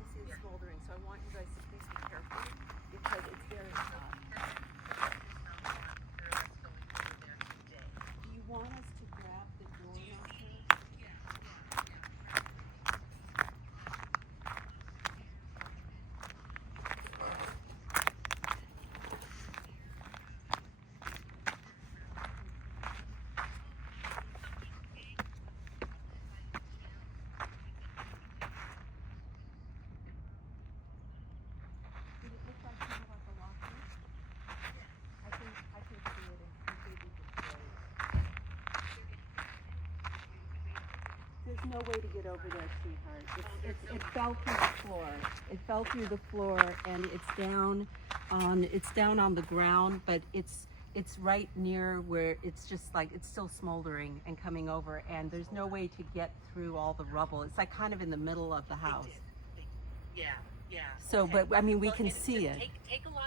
still see it smoldering, so I want you guys to please be careful because it's very hot. Do you want us to grab the door knocker? Did it look like kind of like a locker? I can see it and completely destroyed. There's no way to get over there, sweetheart. It fell through the floor. It fell through the floor, and it's down on the ground, but it's right near where it's just like it's still smoldering and coming over, and there's no way to get through all the rubble. It's like kind of in the middle of the house. Yeah. So, Okay. but I mean, we Well, can and see just it. Take a look